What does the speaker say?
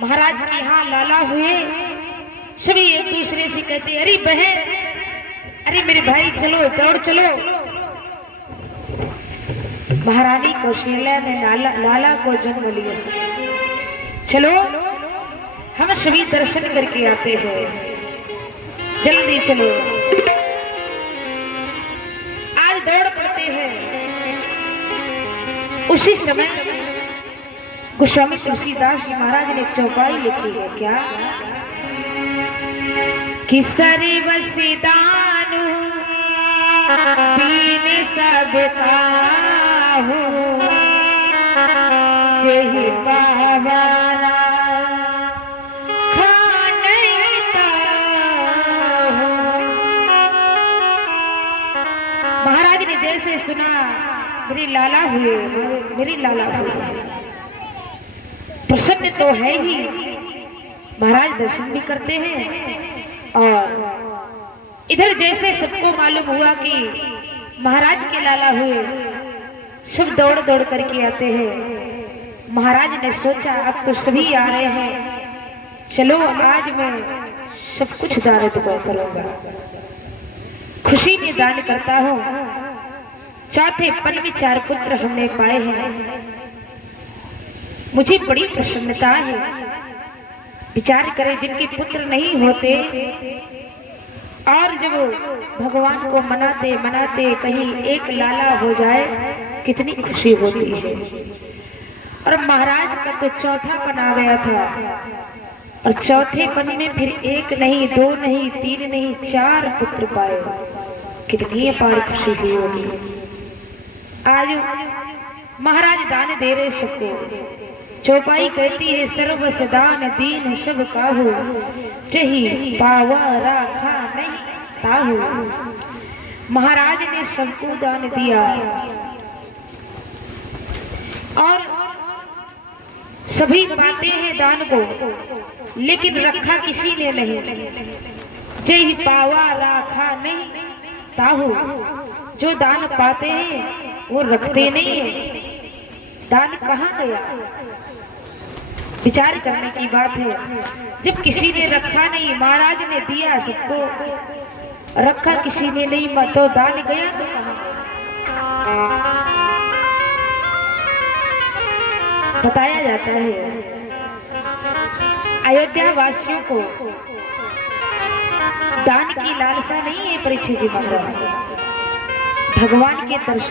महाराज के यहाँ लाला हुए, सभी एक दूसरे से कहते, अरे बहन, अरे मेरे भाई, चलो दौड़ चलो। महारानी कौशल्या ने लाला को जन्म लिया, चलो हम सभी दर्शन करके आते हैं, जल्दी चलो। आज दौड़ पड़ते हैं। उसी समय गोस्वामी तुलसीदास जी महाराज ने एक चौपाई लिखी है, क्या कि सरी वसीदानु दीन सब काहू, जेहि पावाना खाने ताहू। महाराज ने जैसे सुना, मेरी लाला हुए, मेरी लाला हुए, प्रसन्न तो है ही, महाराज दर्शन भी करते हैं। और इधर जैसे सबको मालूम हुआ कि महाराज के लाला हुए, सब दौड़ दौड़ करके आते हैं। महाराज ने सोचा अब तो सभी आ रहे हैं, चलो आज मैं सब कुछ दान करूंगा, खुशी में दान करता हूँ। चौथे पन में 4 पुत्र हमने पाए हैं, मुझे बड़ी प्रसन्नता है। विचार करें, जिनके पुत्र नहीं होते और जब भगवान को मनाते मनाते कहीं एक लाला हो जाए, कितनी खुशी होती है। और महाराज का तो चौथा पन आ गया था, और चौथे पन में फिर 1 नहीं, 2 नहीं, 3 नहीं, 4 पुत्र पाए, कितनी अपार खुशी हुई होगी। आज महाराज दान दे रहे सबको। चौपाई कहती है, सर्व सदान दीन सब काहू, जही पावा राखा नहीं ताहू। महाराज ने सबको दान दिया और सभी पाते हैं दान को, लेकिन रखा किसी ने नहीं। जही पावा राखा नहीं ताहू, जो दान पाते हैं वो रखते नहीं है। दान कहाँ गया? विचार करने की बात है। जब किसी ने रखा नहीं, महाराज ने दिया सबको, रखा किसी ने नहीं, तो दान गया तो कहाँ? बताया जाता है अयोध्या वासियों को दान की लालसा नहीं है। परीक्षित जी महाराज भगवान के दर्शन